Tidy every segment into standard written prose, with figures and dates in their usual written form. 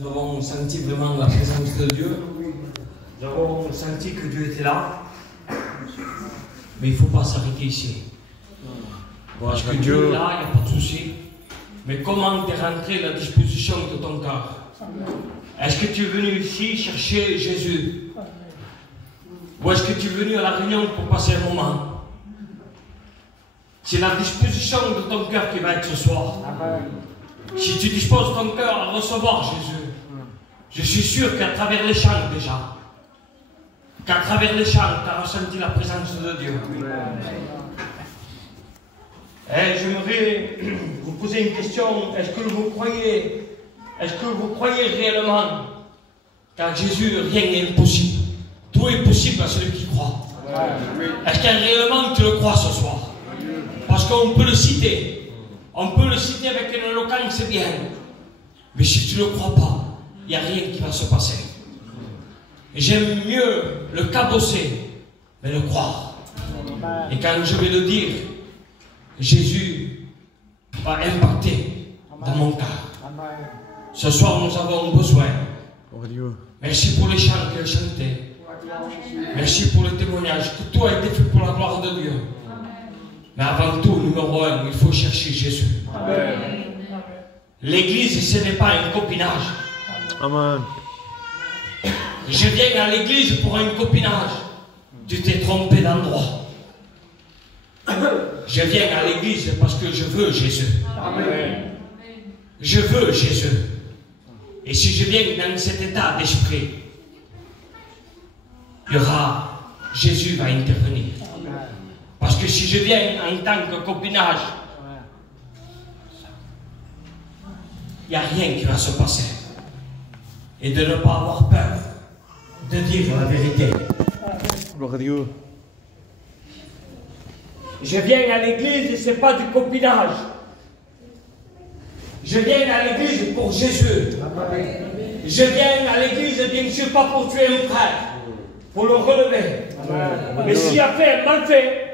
Nous avons senti vraiment la présence de Dieu. Nous avons senti que Dieu était là. Mais il ne faut pas s'arrêter ici. Parce que Dieu est là, il n'y a pas de souci. Mais comment tu es rentré à la disposition de ton cœur? Est-ce que tu es venu ici chercher Jésus? Ou est-ce que tu es venu à la réunion pour passer un moment? C'est la disposition de ton cœur qui va être ce soir. Si tu disposes ton cœur à recevoir Jésus, je suis sûr qu'à travers les chants déjà, qu'à travers les chants, tu as ressenti la présence de Dieu. Et j'aimerais vous poser une question. Est-ce que vous croyez réellement qu'à Jésus, rien n'est impossible? Tout est possible à celui qui croit. Est-ce que réellement tu le crois ce soir? Parce qu'on peut le citer. On peut le citer avec une éloquence, c'est bien. Mais si tu ne le crois pas, il n'y a rien qui va se passer. J'aime mieux le cabosser, mais le croire. Et quand je vais le dire, Jésus va impacter dans mon cœur. Ce soir, nous avons besoin. Merci pour les chants qu'elle chantait. Merci pour le témoignage. Que tout a été fait pour la gloire de Dieu. Mais avant tout, numéro 1, il faut chercher Jésus. L'église, ce n'est pas un copinage. Amen. Je viens à l'église pour un copinage. Tu t'es trompé d'endroit. Je viens à l'église parce que je veux Jésus. Amen. Je veux Jésus. Et si je viens dans cet état d'esprit, Jésus va intervenir. Parce que si je viens en tant que copinage, il n'y a rien qui va se passer. Et de ne pas avoir peur de dire la vérité. Gloire à Dieu. Je viens à l'église et ce n'est pas du copinage. Je viens à l'église pour Jésus. Je viens à l'église bien sûr pas pour tuer un frère, pour le relever. Mais s'il a fait un mal fait,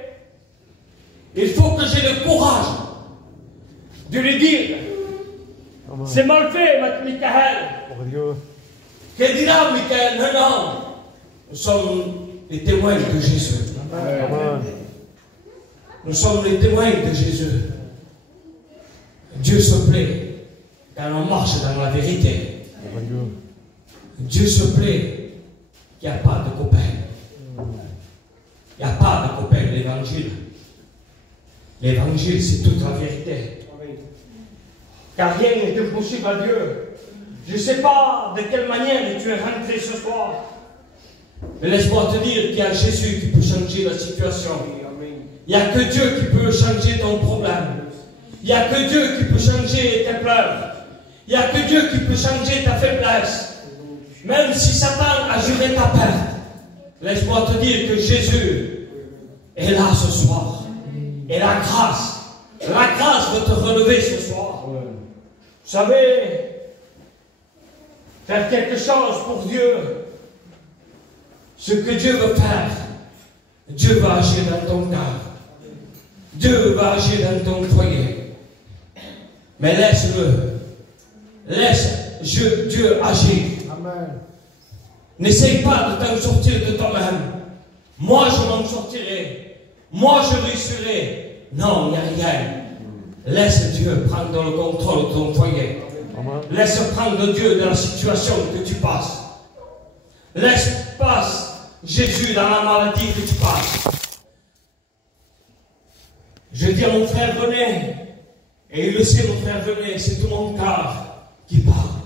il faut que j'ai le courage de lui dire: c'est mal fait, Michael. Que dira Michael? Non, non. Nous sommes les témoins de Jésus. Nous sommes les témoins de Jésus. Dieu se plaît quand on marche dans la vérité. Dieu se plaît qu'il n'y a pas de copains. Il n'y a pas de copains, l'évangile. L'évangile, c'est toute la vérité. Car rien n'est impossible à Dieu. Je ne sais pas de quelle manière tu es rentré ce soir. Mais laisse-moi te dire qu'il y a Jésus qui peut changer la situation. Il n'y a que Dieu qui peut changer ton problème. Il n'y a que Dieu qui peut changer tes pleurs. Il n'y a que Dieu qui peut changer ta faiblesse. Même si Satan a juré ta perte, laisse-moi te dire que Jésus est là ce soir. Et la grâce veut te relever ce soir. Vous savez, faire quelque chose pour Dieu, ce que Dieu veut faire, Dieu va agir dans ton cœur. Dieu va agir dans ton foyer. Mais laisse-le. Laisse Dieu agir. N'essaye pas de t'en sortir de toi-même. Moi, je m'en sortirai. Moi, je réussirai. Non, il n'y a rien. Laisse Dieu prendre le contrôle de ton foyer. Laisse prendre Dieu dans la situation que tu passes. Laisse passer Jésus dans la maladie que tu passes. Je dis à mon frère René, et il le sait, mon frère René, c'est tout mon cœur qui parle.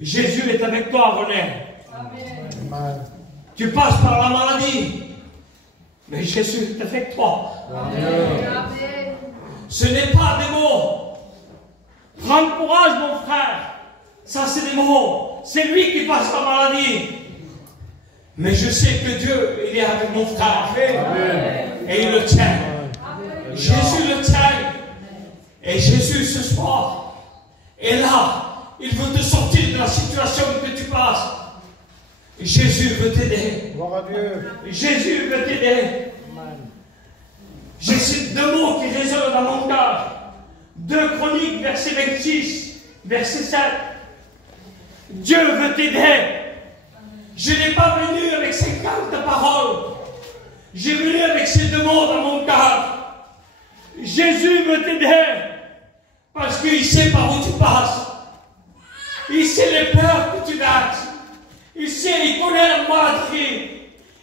Jésus est avec toi, René. Amen. Tu passes par la maladie, mais Jésus est avec toi. Amen. Ce n'est pas des mots. Prends courage, mon frère. Ça, c'est des mots. C'est lui qui passe la maladie. Mais je sais que Dieu, il est avec mon frère. Amen. Et il le tient. Amen. Jésus le tient. Et Jésus, ce soir, est là. Il veut te sortir de la situation que tu passes. Jésus veut t'aider. Gloire à Dieu. Jésus veut t'aider. J'ai ces deux mots qui résonnent dans mon cœur. 2 Chroniques, verset 26, verset 7. Dieu veut t'aider. Je n'ai pas venu avec 50 paroles. J'ai venu avec ces 2 mots dans mon cœur. Jésus veut t'aider parce qu'il sait par où tu passes. Il sait les peurs que tu nattes. Il sait, il connaît la maladie.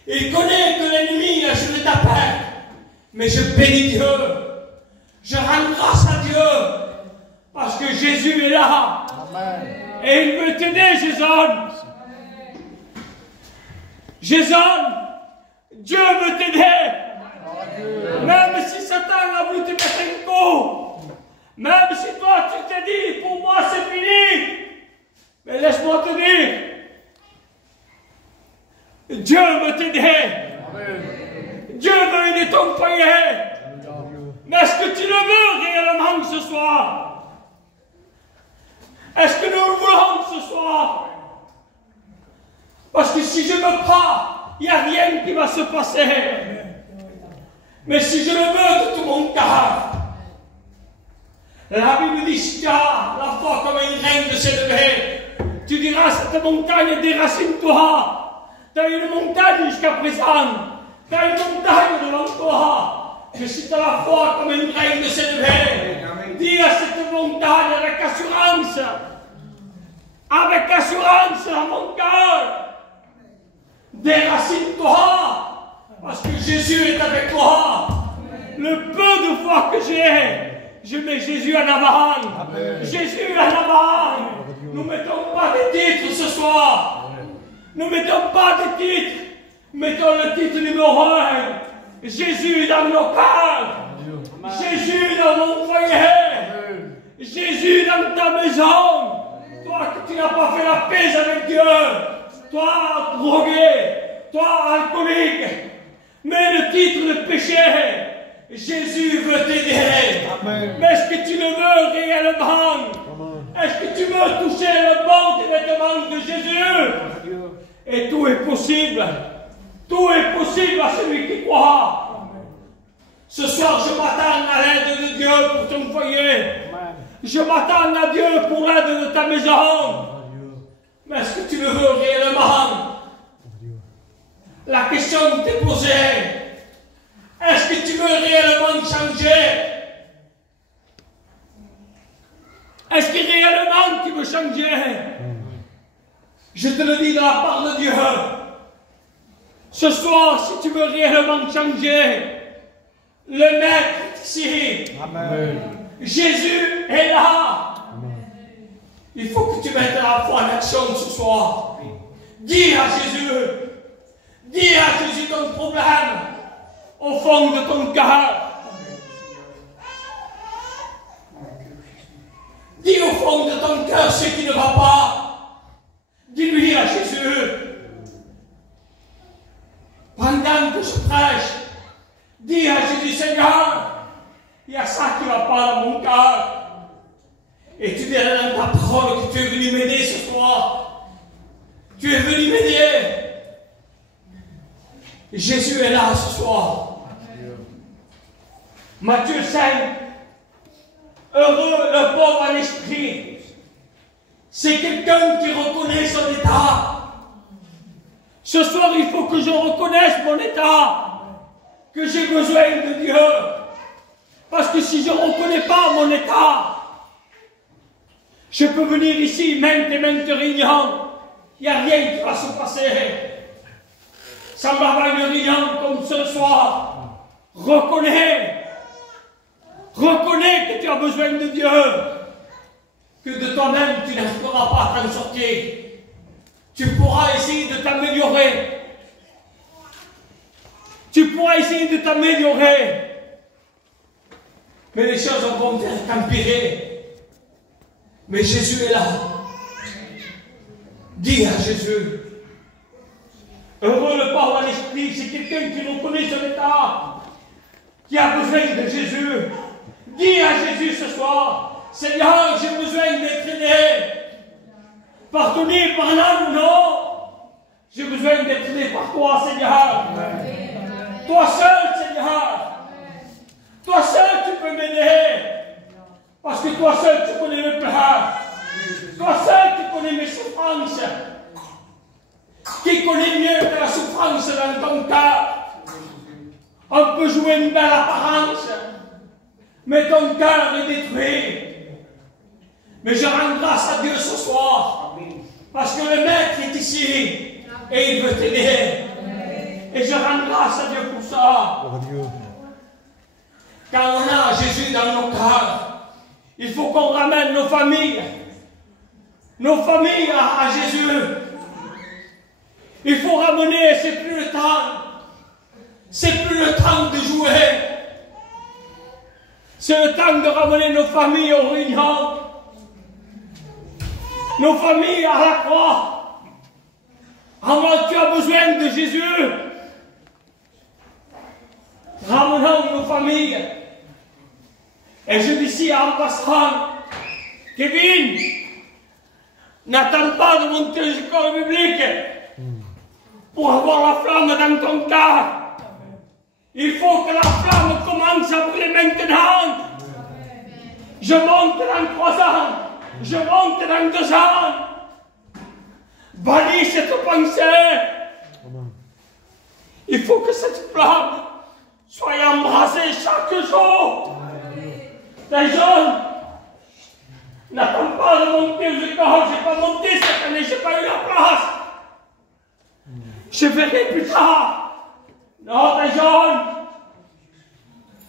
Il connaît que l'ennemi a joué ta peine. Mais je bénis Dieu. Je rends grâce à Dieu parce que Jésus est là. Amen. Et il veut t'aider, Jason. Jason, Dieu veut t'aider. Même si Satan a voulu te mettre un coup, même si toi tu t'es dit, pour moi c'est fini, mais laisse-moi te dire, Dieu veut t'aider. Dieu veut aider ton foyer. Mais est-ce que tu le veux réellement ce soir? Est-ce que nous le voulons ce soir? Parce que si je me prends, il n'y a rien qui va se passer. Mais si je le veux de tout mon cœur, la Bible dit, si tu as la foi comme une reine de s'élever, tu diras, cette montagne déracine-toi. Tu as une montagne jusqu'à présent. Tu as une montagne devant toi. Mais si tu as la foi comme une reine de s'élever, dis à cette montagne avec assurance à mon cœur, déracine-toi. Parce que Jésus est avec toi. Le peu de foi que j'ai, je mets Jésus en avant. Amen. Jésus en avant. Nous ne mettons pas de titres ce soir. Nous ne mettons pas de titres. Mettons le titre numéro 1. Jésus dans nos cœurs. Jésus dans mon foyer. Jésus dans ta maison. Toi que tu n'as pas fait la paix avec Dieu. Toi drogué. Toi alcoolique. Mais le titre de péché, Jésus veut t'aider. Mais est-ce que tu le veux réellement? Est-ce que tu veux toucher le bord des vêtements de Jésus? Et tout est possible. Tout est possible à celui qui croit. Ce soir, je m'attends à l'aide de Dieu pour ton foyer. Je m'attends à Dieu pour l'aide de ta maison. Mais est-ce que tu le veux réellement? La question t'est posée. Est-ce que tu veux réellement changer? Est-ce que réellement tu veux changer? Je te le dis de la part de Dieu. Ce soir, si tu veux réellement changer, le Maître est ici. Amen. Jésus est là. Amen. Il faut que tu mettes la foi en action ce soir. Dis à Jésus. Dis à Jésus ton problème au fond de ton cœur. Dis au fond de ton cœur ce qui ne va pas. Dis-lui à Jésus. Pendant que je prêche, dis à Jésus, Seigneur, il y a ça qui ne va pas dans mon cœur. Et tu diras dans ta parole que tu es venu m'aider ce soir. Tu es venu m'aider. Jésus est là ce soir. Matthieu 5. Heureux le pauvre en esprit. C'est quelqu'un qui reconnaît son état. Ce soir, il faut que je reconnaisse mon état. Que j'ai besoin de Dieu. Parce que si je ne reconnais pas mon état, je peux venir ici maintes et maintes réunions. Il n'y a rien qui va se passer. Ça va avoir une réunion comme ce soir. Reconnais que tu as besoin de Dieu. Que de toi-même tu ne pourras pas t'en sortir. Tu pourras essayer de t'améliorer. Tu pourras essayer de t'améliorer. Mais les choses vont t'empirer. Mais Jésus est là. Dis à Jésus. Heureux le pauvre en esprit, c'est quelqu'un qui reconnaît son état, qui a besoin de Jésus. Dis à Jésus ce soir, Seigneur, j'ai besoin d'être aidé. Pardonné par l'âme ou non, j'ai besoin d'être aidé par toi, Seigneur. Toi seul, Seigneur. Toi seul, tu peux m'aider. Parce que toi seul, tu connais le plat. Toi seul qui connais mes souffrances, qui connais mieux que la souffrance dans ton cœur. On peut jouer une belle apparence, mais ton cœur est détruit. Mais je rends grâce à Dieu ce soir, parce que le Maître est ici, et il veut t'aider. Et je rends grâce à Dieu pour ça. Quand on a Jésus dans nos cœurs, il faut qu'on ramène nos familles à Jésus. Il faut ramener, c'est plus le temps. C'est plus le temps de jouer. C'est le temps de ramener nos familles au réunion. Nos familles à la croix. Alors tu as besoin de Jésus. Ramenons nos familles. Et je dis ici en passant, Kevin, n'attends pas de monter aux écoles bibliques pour avoir la flamme dans ton cœur. Il faut que la flamme commence à brûler maintenant. Je monte dans 3 ans. Je monte dans 2 ans. Bannis cette pensée. Il faut que cette flamme soit embrasée chaque jour. Les jeunes, n'attends pas de monter aux écoles. Je n'ai pas monté cette année, je n'ai pas eu la place. Je verrai plus tard. Non, les jeunes,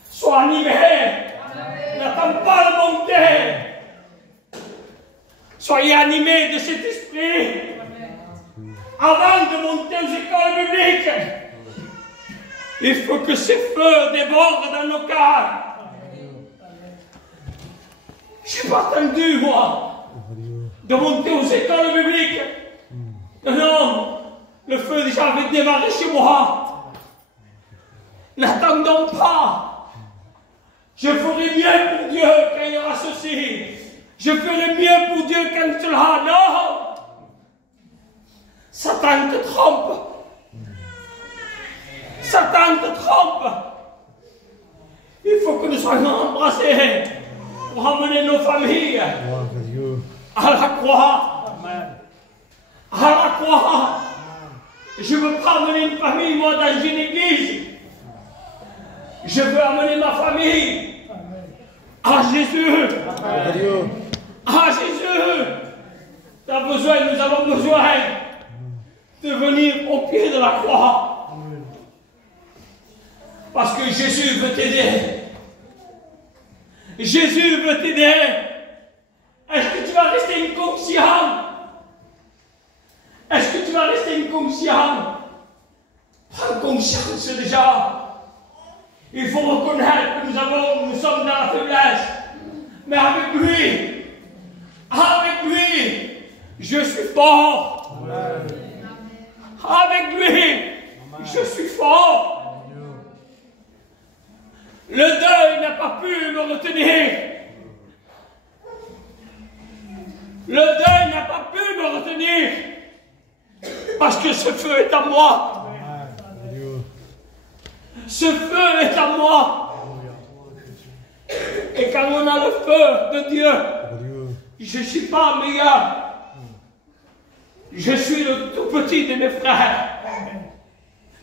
sois animés. N'attends pas de monter. Soyez animés de cet esprit. Avant de monter aux écoles bibliques, il faut que ces feux débordent dans nos cœurs. Je n'ai pas attendu, moi, de monter aux écoles bibliques. Non, le feu déjà avait démarré chez moi. N'attendons pas. Je ferai mieux pour Dieu quand il y aura ceci. Je ferai mieux pour Dieu quand cela. Non. Satan te trompe. Satan te trompe. Il faut que nous soyons embrassés pour ramener nos familles à la croix. À la croix. Je ne veux pas amener une famille, moi, dans une église. Je veux amener ma famille à Jésus. À Jésus. Tu as besoin, nous avons besoin de venir au pied de la croix. Parce que Jésus veut t'aider. Jésus veut t'aider. Est-ce que tu vas rester inconscient? Est-ce que tu vas rester inconscient? Prends conscience déjà. Il faut reconnaître que nous sommes dans la faiblesse. Mais avec lui, je suis fort. Avec lui, je suis fort. Le deuil n'a pas pu me retenir. Le deuil n'a pas pu me retenir. Parce que ce feu est à moi. Ce feu est à moi. Et quand on a le feu de Dieu, je ne suis pas meilleur. Je suis le tout petit de mes frères.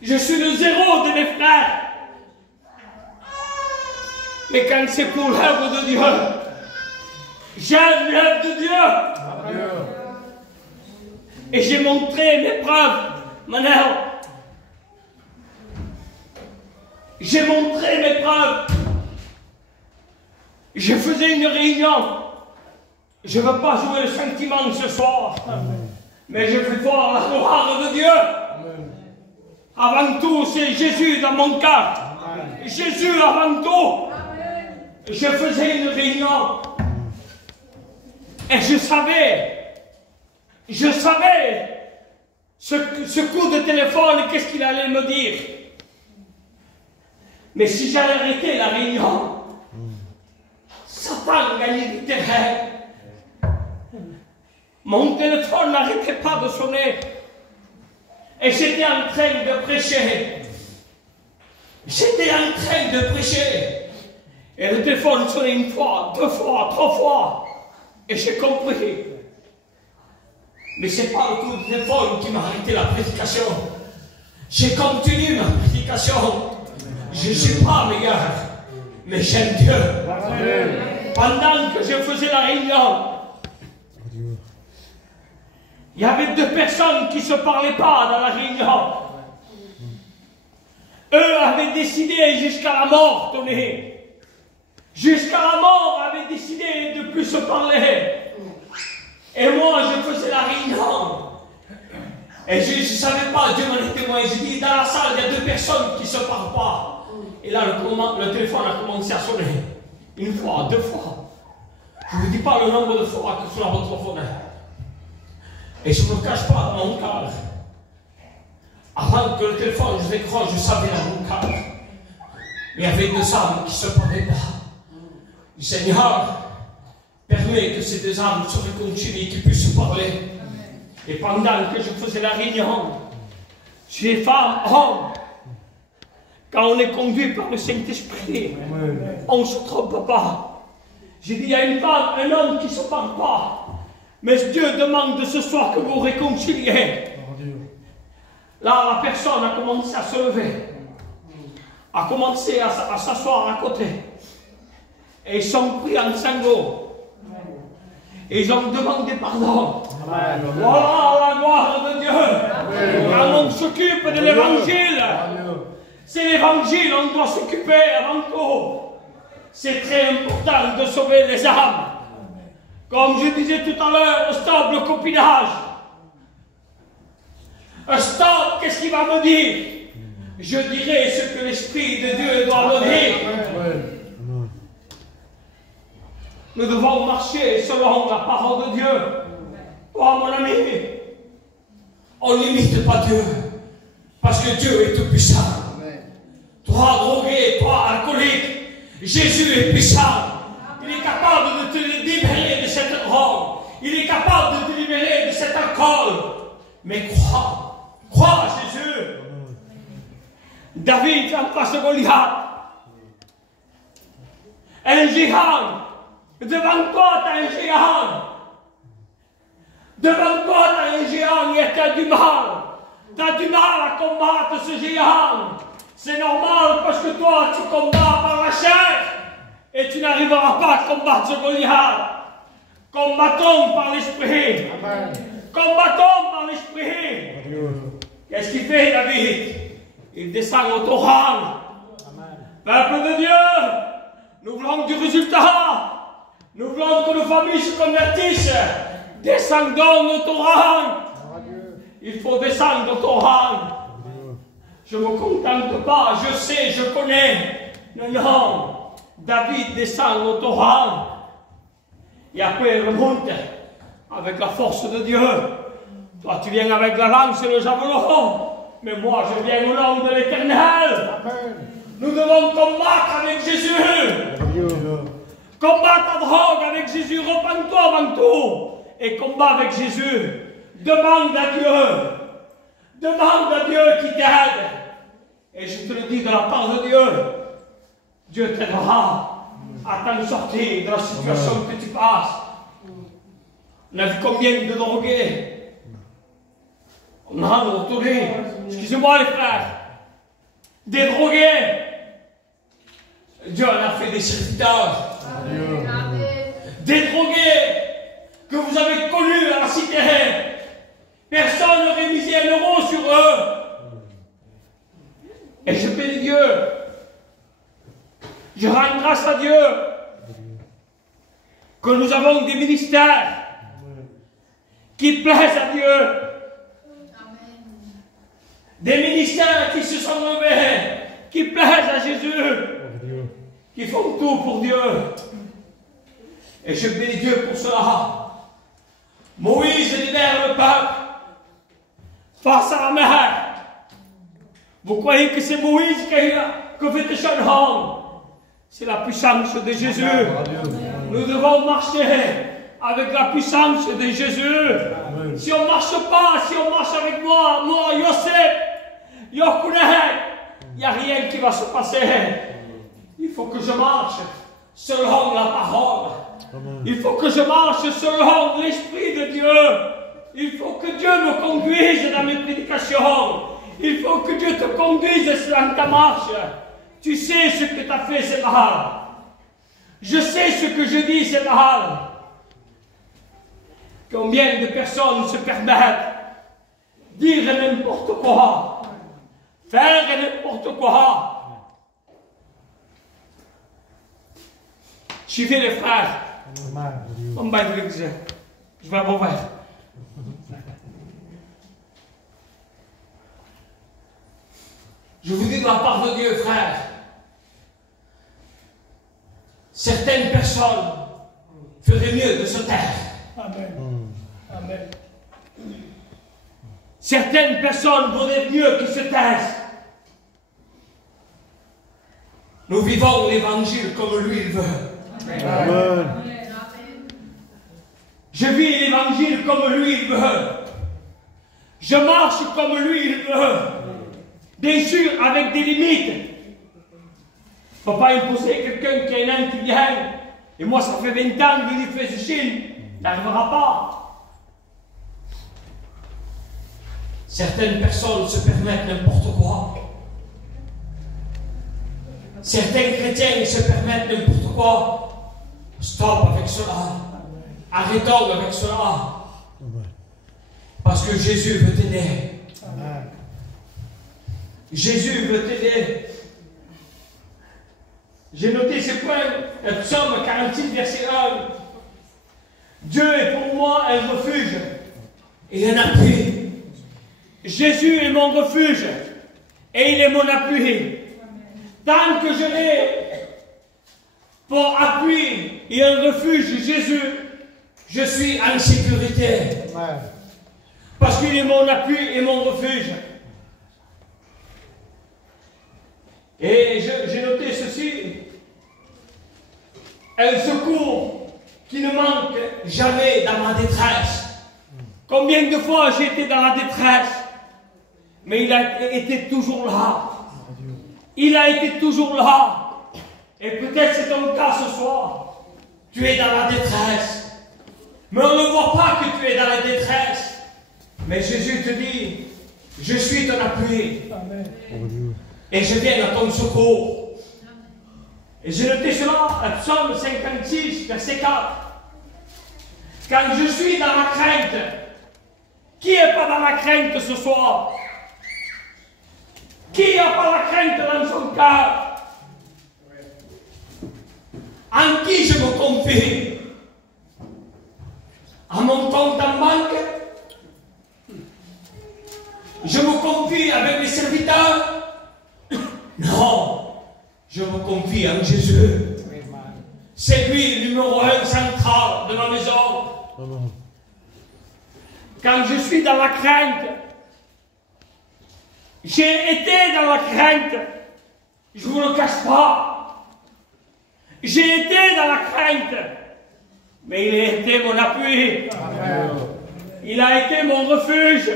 Je suis le zéro de mes frères. Mais quand c'est pour l'œuvre de Dieu, j'aime l'œuvre de Dieu. Et j'ai montré mes preuves, Manel. J'ai montré mes preuves. Je faisais une réunion. Je ne veux pas jouer le sentiment ce soir. Mais je fais voir la gloire de Dieu. Avant tout, c'est Jésus dans mon cœur. Jésus avant tout. Je faisais une réunion. Et je savais ce coup de téléphone, qu'est-ce qu'il allait me dire. Mais si j'allais arrêter la réunion, Satan gagnait du terrain. Mon téléphone n'arrêtait pas de sonner. Et j'étais en train de prêcher. J'étais en train de prêcher. Et le téléphone sonnait 1 fois, 2 fois, 3 fois. Et j'ai compris Mais ce n'est pas le coup de téléphone qui m'a arrêté la prédication. J'ai continué ma prédication. Je ne suis pas meilleur, mais j'aime Dieu. Pendant que je faisais la réunion, il y avait 2 personnes qui ne se parlaient pas dans la réunion. Eux avaient décidé jusqu'à la mort, tenez. Jusqu'à la mort, avaient décidé de ne plus se parler. Et moi, je faisais la réunion. Et je ne savais pas, Dieu m'en est témoin. J'ai dit, dans la salle, il y a 2 personnes qui ne se parlent pas. Et là, le téléphone a commencé à sonner. 1 fois, 2 fois. Je ne vous dis pas le nombre de fois que cela retéléphonait. Et je ne me cache pas dans mon cœur. Avant que le téléphone je décroche, je savais dans mon cœur. Mais il y avait 2 âmes qui ne se parlaient pas. Le Seigneur permet que ces 2 âmes se réconcilient, qu'ils puissent se parler. Et pendant que je faisais la réunion, chez les femmes, hommes, quand on est conduit par le Saint-Esprit, on ne se trompe pas. J'ai dit, il y a une femme, un homme qui ne se parle pas. Mais Dieu demande de ce soir que vous réconciliez. Là, la personne a commencé à se lever, a commencé à s'asseoir à côté. Et ils sont pris en sanglots. Et ils ont demandé pardon. Amen. Voilà la gloire de Dieu. Quand on s'occupe de l'évangile, c'est l'évangile, on doit s'occuper avant tout. C'est très important de sauver les âmes. Comme je disais tout à l'heure, stop le copinage. Stop, qu'est-ce qu'il va me dire? Je dirai ce que l'Esprit de Dieu doit me dire. Nous devons marcher selon la parole de Dieu. Oh mon ami, on n'imite pas Dieu, parce que Dieu est tout puissant. Toi drogué, toi alcoolique, Jésus est puissant. Il est capable de te libérer de cette drogue. Il est capable de te libérer de cet alcool. Mais crois à Jésus. David en face de Goliath. Un géant. Devant toi, tu as un géant. Devant toi, tu as un géant et tu as du mal. Tu as du mal à combattre ce géant. C'est normal parce que toi, tu combats par la chair et tu n'arriveras pas à combattre ce Goliath. Combattons par l'esprit. Combattons par l'esprit. Qu'est-ce qu'il fait, David? Il descend au torrent. Peuple de Dieu, nous voulons du résultat. Nous voulons que nos familles se convertissent. Descendons au torrent. Il faut descendre au torrent. Je ne me contente pas, je sais, je connais. Non. David descend au torrent. Et après il remonte avec la force de Dieu. Toi tu viens avec la lance et le javelot. Mais moi je viens au nom de l'Éternel. Nous devons combattre avec Jésus. Combat ta drogue avec Jésus, repens-toi avant tout. Et combat avec Jésus. Demande à Dieu. Demande à Dieu qui t'aide. Et je te le dis de la part de Dieu. Dieu t'aidera à t'en sortir de la situation que tu passes. On a vu combien de drogués. On a retourné. Excusez-moi les frères. Des drogués. Dieu en a fait des serviteurs. Des drogués que vous avez connus à la cité. Personne n'aurait misé 1 euro sur eux. Et je bénis Dieu. Je rends grâce à Dieu que nous avons des ministères qui plaisent à Dieu. Des ministères qui se sont levés, qui plaisent à Jésus, qui font tout pour Dieu. Et je bénis Dieu pour cela. Moïse libère le peuple face à la mer. Vous croyez que c'est Moïse qui fait des choses? C'est la puissance de Jésus. Nous devons marcher avec la puissance de Jésus. Si on ne marche pas, si on marche avec moi, Yosef, Yokunet, il n'y a rien qui va se passer. Il faut que je marche selon la parole. Il faut que je marche selon l'Esprit de Dieu. il faut que Dieu me conduise dans mes prédications. Il faut que Dieu te conduise dans ta marche. Tu sais ce que tu as fait, c'est mal. Je sais ce que je dis, c'est mal. Combien de personnes se permettent de dire n'importe quoi, faire n'importe quoi. Suivez les frères. On va être l'église. Je vais vous voir. Je vous dis de la part de Dieu, frère, certaines personnes feraient mieux de se taire. Amen. Amen. Certaines personnes voudraient mieux qu'ils se taisent. Nous vivons l'évangile comme lui il veut. Amen. Je vis l'évangile comme lui il veut. Je marche comme lui il veut. Bien sûr, avec des limites. Il ne faut pas imposer quelqu'un qui a un an qui vient. Et moi, ça fait 20 ans que je fais ce Chine. Il n'arrivera pas. Certaines personnes se permettent n'importe quoi. Certains chrétiens se permettent n'importe quoi. Stop avec cela. Arrêtons avec cela. Parce que Jésus veut t'aider. Jésus veut t'aider. J'ai noté ce point, Psaume 46, verset 1. Dieu est pour moi un refuge et un appui. Jésus est mon refuge et il est mon appui. Tant que je l'ai pour appui et un refuge, Jésus, je suis en sécurité. Parce qu'il est mon appui et mon refuge. Et j'ai noté ceci, un secours qui ne manque jamais dans ma détresse. Combien de fois j'ai été dans la détresse, mais il a été toujours là. Il a été toujours là. Et peut-être c'est ton cas ce soir. Tu es dans la détresse, mais on ne voit pas que tu es dans la détresse. Mais Jésus te dit, je suis ton appui. Amen. Et je viens à ton secours. Et j'ai noté cela, Psaume 56, verset 4. Quand je suis dans la crainte, qui n'est pas dans la crainte ce soir? Qui n'a pas la crainte dans son cœur? En qui je me confie? À mon compte en banque? Je me confie avec les serviteurs? Non, je me confie en Jésus. C'est lui le numéro 1 central de ma maison. Quand je suis dans la crainte, j'ai été dans la crainte, je ne vous le cache pas. J'ai été dans la crainte, mais il a été mon appui. Il a été mon refuge.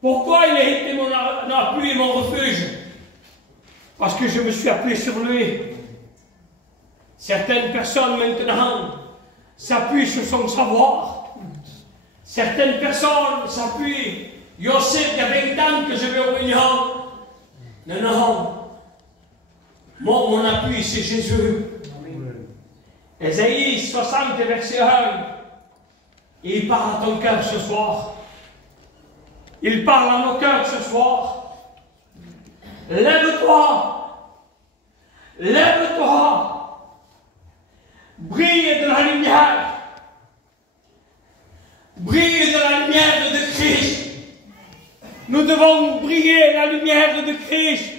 Pourquoi il a été mon appui et mon refuge? Parce que je me suis appuyé sur lui. Certaines personnes maintenant s'appuient sur son savoir. Certaines personnes s'appuient. Yosef, il y a 20 ans que je vais au Réunion. Non, non. Mon appui, c'est Jésus. Ésaïe 60, verset 1. Il parle à ton cœur ce soir. Il parle à nos cœurs ce soir. Lève-toi. Lève-toi. Brille de la lumière. Brille de la lumière de Christ. Nous devons briller la lumière de Christ.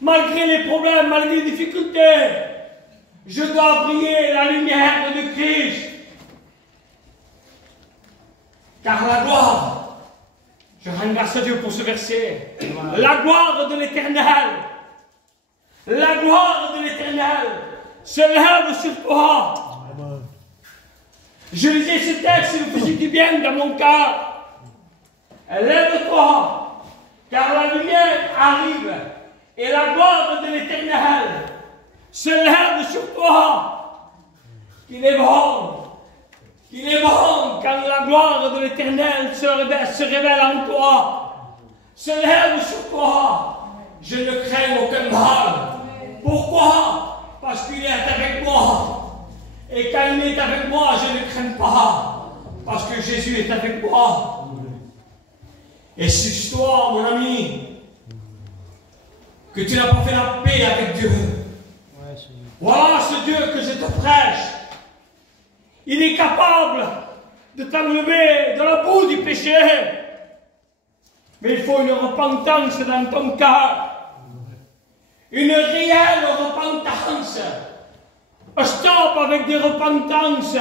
Malgré les problèmes, malgré les difficultés, je dois briller la lumière de Christ. Car la gloire, je rends grâce à Dieu pour ce verset, la gloire de l'Éternel, la gloire de l'Éternel se lève sur toi. Je lisais ce texte, il me faisait du bien dans mon cœur. Lève-toi, car la lumière arrive et la gloire de l'Éternel se lève sur toi. Qu'il est bon, Il est bon quand la gloire de l'Éternel se révèle en toi, se lève sur toi. Je ne crains aucun mal. Pourquoi? Parce qu'il est avec moi. Et quand il est avec moi, je ne crains pas. Parce que Jésus est avec moi. Et si toi, mon ami, que tu n'as pas fait la paix avec Dieu, voilà ce Dieu que je te prêche. Il est capable de t'enlever de la boue du péché. Mais il faut une repentance dans ton cœur. Une réelle repentance. Stop avec des repentances.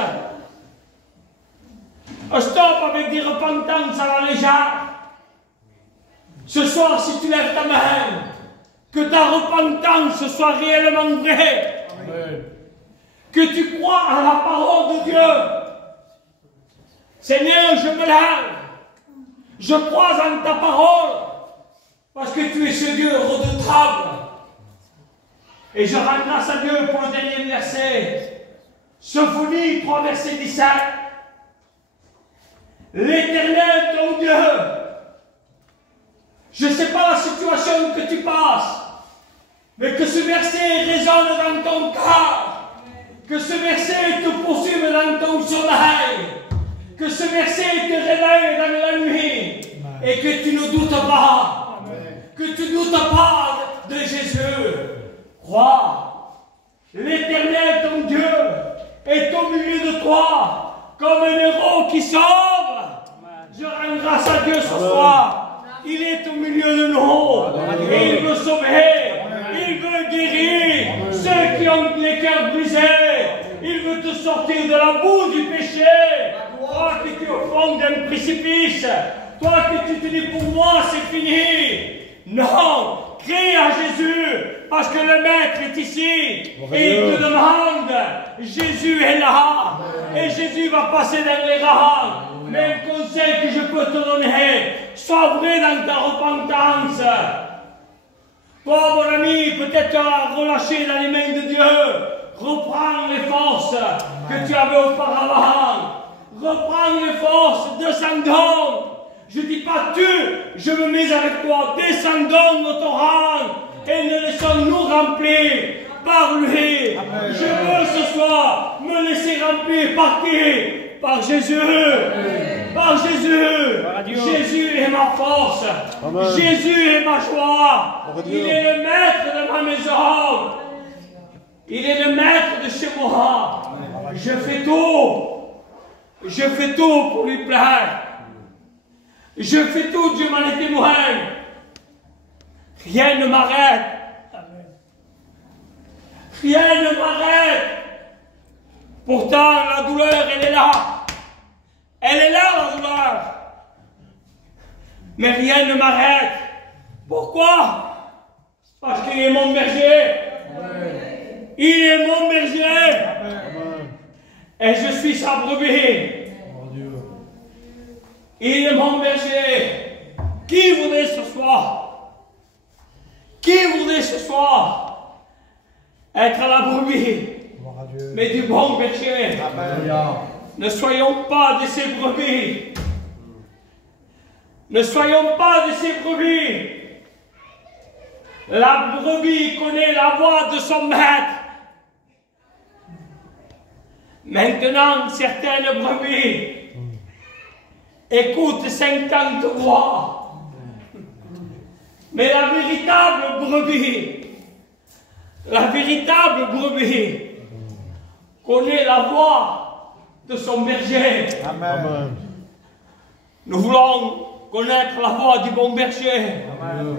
Stop avec des repentances à la légère. Ce soir, si tu lèves ta main, que ta repentance soit réellement vraie. Amen. Que tu crois à la parole de Dieu. Seigneur, je me lève. Je crois en ta parole. Parce que tu es ce Dieu redoutable. Et je rends grâce à Dieu pour le dernier verset. Sophonie 3, verset 17. L'Éternel, ton Dieu. Je ne sais pas la situation que tu passes. Mais que ce verset résonne dans ton cœur. Que ce verset te poursuive dans ton sommeil. Que ce verset te réveille dans la nuit. Et que tu ne doutes pas. Que tu ne doutes pas de Jésus. Crois. L'Éternel, ton Dieu, est au milieu de toi. Comme un héros qui sauve. Je rends grâce à Dieu ce soir. Il est au milieu de nous. Et il veut sauver. Il veut guérir ceux qui ont les cœurs brisés. Il veut te sortir de la boue du péché. Toi qui es au fond d'un précipice. Toi que tu te dis pour moi c'est fini. Non, crie à Jésus. Parce que le Maître est ici. Et il te demande. Jésus est là. Et Jésus va passer dans les rangs. Mais un conseil que je peux te donner. Sois vrai dans ta repentance. Toi, mon ami, peut-être tu as relâché dans les mains de Dieu. Reprends les forces que tu avais auparavant. Reprends les forces, descendons. Je ne dis pas tu, je me mets avec toi. Descendons de ton rang et ne laissons-nous remplir par lui. Amen. Je veux ce soir me laisser remplir par qui? Par Jésus. Amen. Par Jésus. Jésus est ma force. Amen. Jésus est ma joie. Il est le maître de ma maison. Il est le maître de chez moi. Amen. Je fais tout. Je fais tout pour lui plaire. Je fais tout, Dieu m'en est témoin. Rien ne m'arrête. Rien ne m'arrête. Pourtant, la douleur, elle est là. Elle est là, la douleur. Mais rien ne m'arrête. Pourquoi? Parce qu'il est mon berger. Amen. Il est mon berger. Amen. Et je suis sa brebis. Il est mon berger. Qui voudrait ce soir? Qui voudrait ce soir être à la brebis? Mais du bon berger. Amen. Ne soyons pas de ces brebis. Ne soyons pas de ces brebis. La brebis connaît la voix de son maître. Maintenant, certaines brebis écoutent 50 voix. Mais la véritable brebis connaît la voix de son berger. Amen. Nous voulons connaître la voix du bon berger. Amen.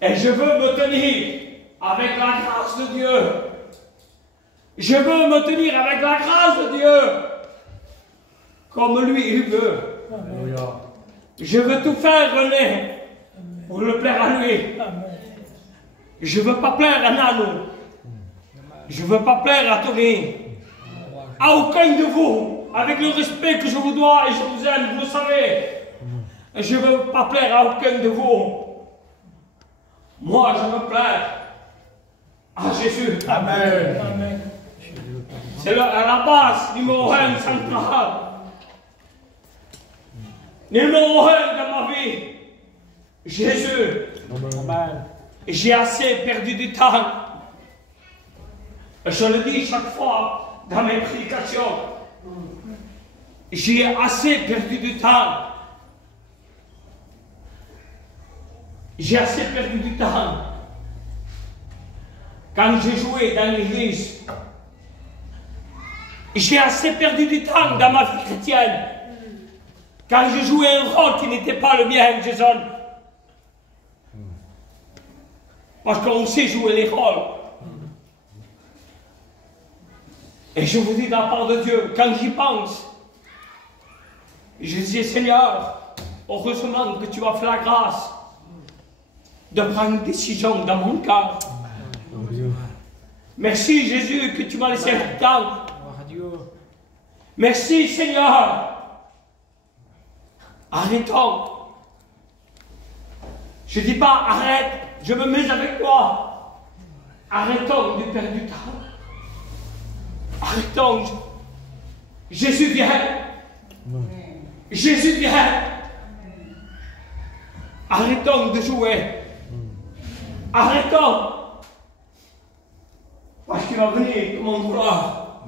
Et je veux me tenir avec la grâce de Dieu. Je veux me tenir avec la grâce de Dieu. Comme lui, il veut. Amen. Je veux tout faire, René, pour le plaire à lui. Amen. Je ne veux pas plaire à Nano. Je ne veux pas plaire à Tony. À aucun de vous. Avec le respect que je vous dois et je vous aime, vous le savez. Je ne veux pas plaire à aucun de vous. Moi, je me plaire à Jésus. Amen. Amen. C'est à la base, numéro 1 central. Numéro 1 dans ma vie. Jésus. Amen. J'ai assez perdu du temps. Je le dis chaque fois dans mes prédications. J'ai assez perdu du temps. J'ai assez perdu du temps. Quand j'ai joué dans l'église, j'ai assez perdu du temps dans ma vie chrétienne. Quand j'ai joué un rôle qui n'était pas le mien, Jason. Parce qu'on sait jouer les rôles. Et je vous dis de la part de Dieu, quand j'y pense, je dis, Seigneur, heureusement que tu as fait la grâce de prendre une décision dans mon cœur. Merci Jésus que tu m'as laissé le temps. Merci Seigneur. Arrêtons. Je ne dis pas arrête, je me mets avec toi. Arrêtons de perdre du temps. Arrêtons. Jésus vient. Jésus vient. Arrêtons de jouer. Arrêtons. Parce qu'il va venir comme on voudra.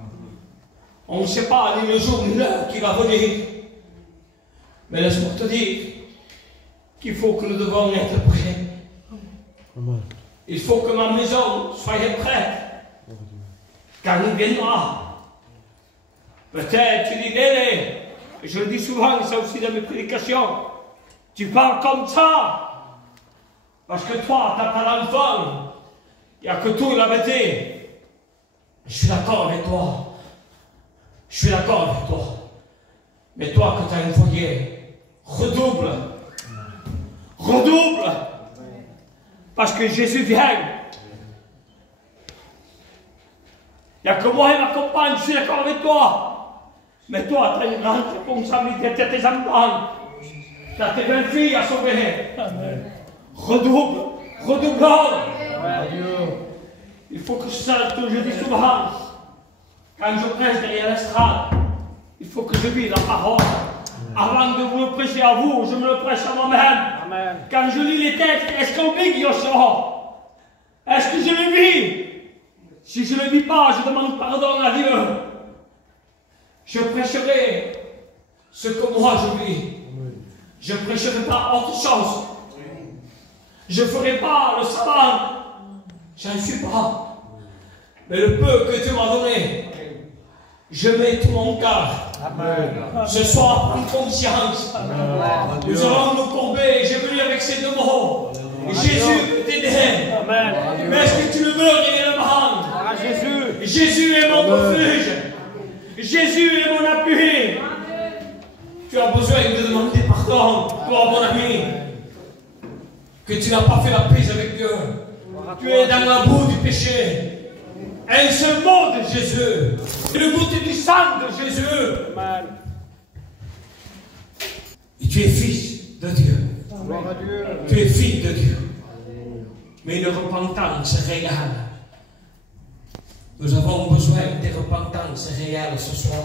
On ne sait pas ni le jour ni l'heure qui va venir. Mais laisse-moi te dire qu'il faut que nous devons être prêts. Il faut que ma maison soit prête. Car il viendra. Peut-être tu dis, Lélé, je le dis souvent, ça aussi dans mes prédications, tu parles comme ça. Parce que toi, tu n'as pas d'enfant. Il n'y a que tout la bêtise. Je suis d'accord avec toi. Je suis d'accord avec toi. Mais toi, que tu as un foyer, redouble. Redouble. Parce que Jésus vient. Il n'y a que moi et ma compagne, je suis d'accord avec toi. Mais toi, tu as une grande responsabilité. Tu as tes enfants. Tu as tes belles filles à sauver. Redouble. Redoublons. Il faut que je dis souvent, quand je prêche derrière l'estrade, il faut que je vis la parole. Avant de vous le prêcher à vous, je me le prêche à moi-même. Quand je lis les textes, est-ce qu'on vit Yoshua? Est-ce que je le vis? Si je ne le vis pas, je demande pardon à Dieu. Je prêcherai ce que moi je vis. Je ne prêcherai pas autre chose. Je ne ferai pas le savant. J'en suis pas. Mais le peu que Dieu m'a donné, je mets tout mon cœur. Ce soir, prends conscience. Nous allons nous courber. J'ai venu avec ces deux mots. Jésus peut t'aider. Mais est-ce que tu le veux, réellement? Jésus est mon refuge. Jésus est mon appui. Tu as besoin de demander pardon, toi, mon ami, que tu n'as pas fait la paix avec Dieu. Tu es dans la boue du péché. Un seul mot de Jésus. Le goûter du sang de Jésus. Et tu es fils de Dieu. Tu es fille de Dieu. Mais une repentance réelle. Nous avons besoin de repentance réelle ce soir.